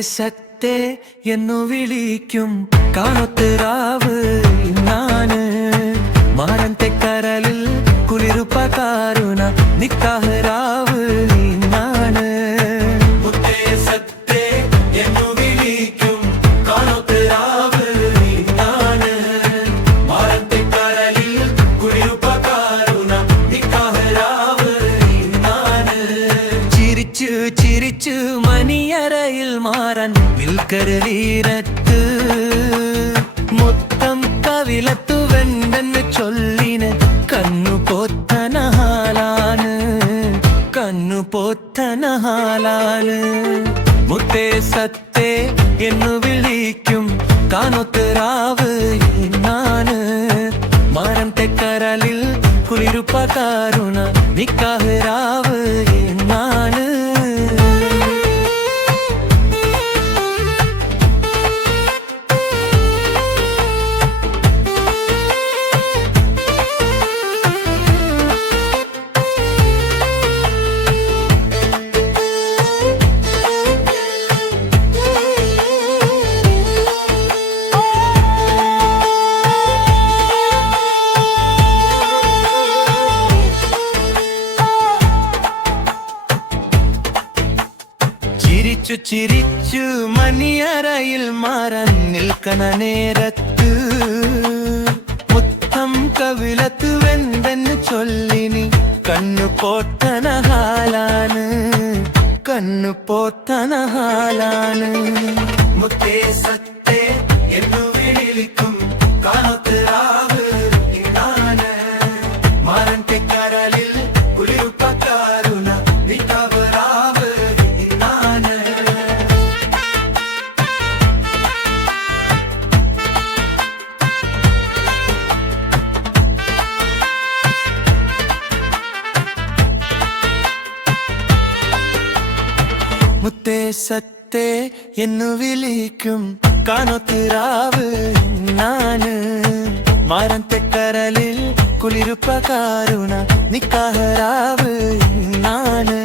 സത്തേ എന്നു വിളിക്കും കാണൊത്തിരാവ് നാന് മാരൻ തെക്കരലിൽ കുളിരുപ്പകാരുണ നിക്കാഹരാവ് നാണ് മുത്തേ സത്തേ എന്നു വിളിക്കും കാണൊത്തിരാവ് നാണ് മാരൻ തെക്കരലിൽ കുളിരുപ്പകാരുണ നിക്കാഹരാവ് നാണ് ചിരിച്ചു ചിരിച്ചു മണിയറയിൽ മാറാൻ വിൽക്കരലീരത്ത് മുത്തം കവിലത്തു വെണ്ടെന്ന് ചൊല്ലിന് കണ്ണു പോത്തനഹാലാണ് മുത്തേ സത്തേ എന്നു വിളിക്കും കാണൊത്തിരാവ് നാന് മാരൻ തെക്കരലിൽ കുളിരുപ്പകാരുണ നിക്കാഹരാവ് നാണ് ചിരിച്ചു ചിരിച്ചു മണിയറയിൽ മാറാൻ നിൽക്കണ നേരത്ത് മുത്തം കവിലത്ത് വെന്തെന്ന് ചൊല്ലിനി കണ്ണു പോത്തനഹാലാണ് മുത്തേ സത്തേ എന്നു വിളിക്കും കാണൊത്തിരാവ് നാണ് മാരൻ തെക്കരലിൽ കുളിരുപ്പകാരുണ നിക്കാഹരാവ് നാണ് മുത്തേ സത്തേ എന്നു വിളിക്കും കാണൊത്തിരാവ് നാന് മാരൻ തെക്കരലിൽ കുളിരുപ്പകാരുണ നിക്കാഹരാവ് നാണ്